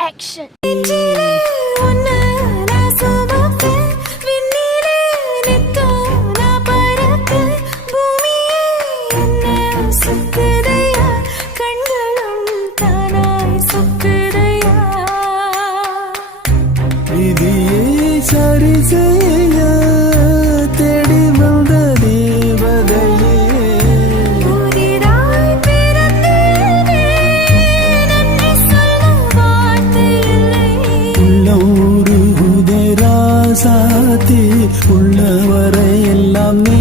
Action. சரி செய்ய தேடி வந்த தேவதையே புதிதாய் பிறந்தேனே நன்றி சொல்ல வார்த்தை இல்லை உள்ளூரு உதராசாத்தி உள்ளவரை எல்லாம் நீ